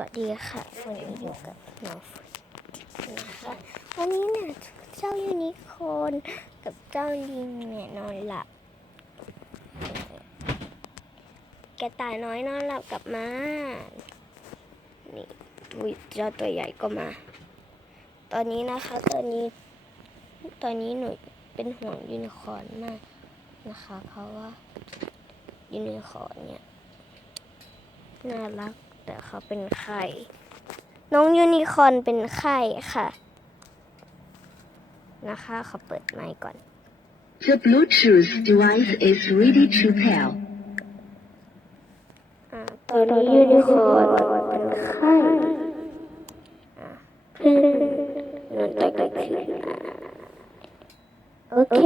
วัสดีค่ะ วันนี้อยู่กับน้องฟุตนะคะวันนี้เนี่ยเจ้ายูนิคอร์นกับเจ้าลิงเนี่ยนอนหลับ แกระต่ายน้อยนอนหลับกับมา นี่อุ๊ยเจ้าตัวใหญ่ก็มา ตอนนี้นะคะตอนนี้ ตอนนี้หนูเป็นห่วงยูนิคอร์นมากนะคะ เพราะว่ายูนิคอร์นเนี่ยน่ารัก แต่เขาเป็นไข่ น้องยูนิคอร์นเป็นไข่ค่ะ นะคะเขาเปิดไมค์ก่อน The Bluetooth device is ready to pair. อ่าตอนนี้ยูนิคอร์นเป็นไข่อ่าเพิ่งนอนตะกี้ขึ้นมาโอเค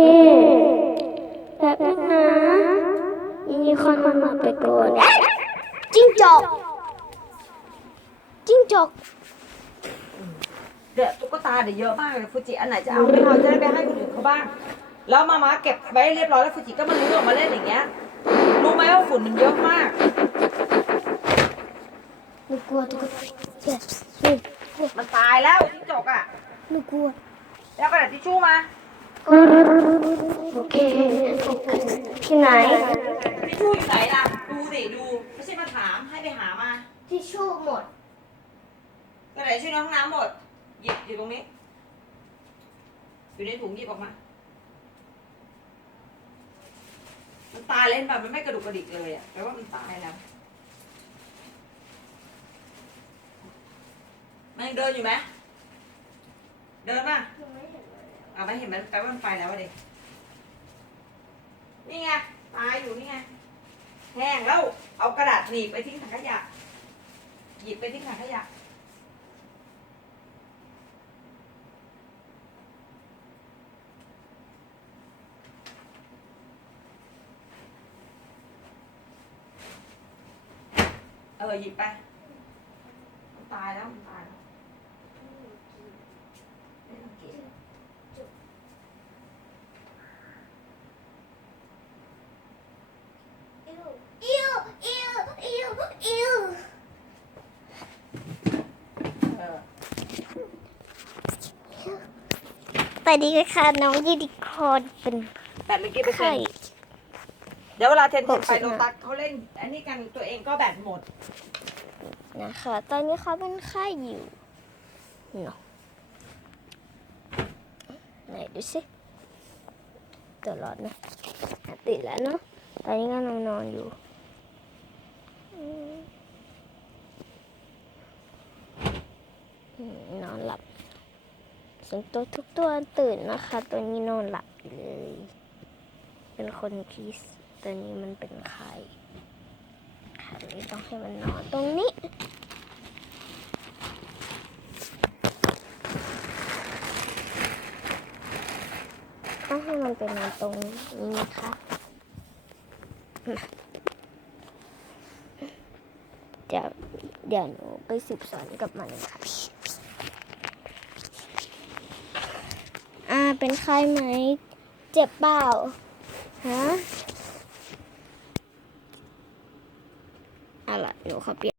แบบนึงนะยูนิคอร์นมันมาไปก่อนจิ้งจอก จิ้งจอกเดี๋ยวตุ๊กตาเดี๋ยวเยอะมากเลยฟูจิอันไหนจะเอาไม่เอาจะได้ไปให้คนอื่นเขาบ้าง แล้วมามาเก็บไว้เรียบร้อยแล้วฟูจิก็มาลื้อออกมาเล่นอย่างเงี้ย รู้ไหมว่าฝุ่นมันเยอะมาก หนูกลัวตุ๊กตาเจ็บหนูกลัวมันตายแล้วจิ้งจกอะ หนูกลัว แล้วกระดาษทิชชู่มา โอเคโอเคที่ไหน ทิชชู่อยู่ไหนล่ะ ดูดิดู ไม่ใช่มาถามให้ไปหามา ทิชชู่หมด กระดาษทิชชู่ในห้องน้ำหมด หยิบอยู่ตรงนี้ อยู่ในถุงหยิบออกมา มันตายเล่นแบบมันไม่กระดุกกระดิกเลยอะแปลว่ามันตายแล้ว มันยังเดินอยู่ไหม เดินป่ะเอาไม่เห็นมันแปลว่ามันไปแล้วอะเด็กนี่ไงตายอยู่นี่ไง แห้งแล้ว เอากระดาษหนีบไปทิ้งถังขยะ หยิบไปทิ้งถังขยะ เออหยิบไปมันตายแล้วมันตายแล้วไม่ต้องเกลียดอิวอิวอิวอิวเออตอนนี้ค่ะน้องยูนิคอร์นเป็นแบตเมื่อกี้ไปเซ็ไข่น เดี๋ยวเวลาเทนหกไปสิบโลห้าตัสเขาเล่น อันนี้กันตัวเองก็แบตหมด นะคะ ตอนนี้เขาเป็นไข่อยู่เนาะไหนดูสิตัวร้อนนะอะตื่นแล้วเนาะ ตอนนี้ก็นอนนอนอยู่อืมอืมนอนหลับสิงโตทุกตัวตื่นนะคะ ตัวนี้นอนหลับอยู่เลย เป็นคนคิส ตัวนี้มันเป็นไข่ไข่นี้ต้องให้มันนอนตรงนี้ต้องให้มันเป็นนอนตรงนี้นะคะมาเดี๋ยวเดี๋ยวหนูไปสืบสอนกับมันค่ะอ่าเป็นใครไหม เจ็บเปล่า ฮะ เอาล่ะ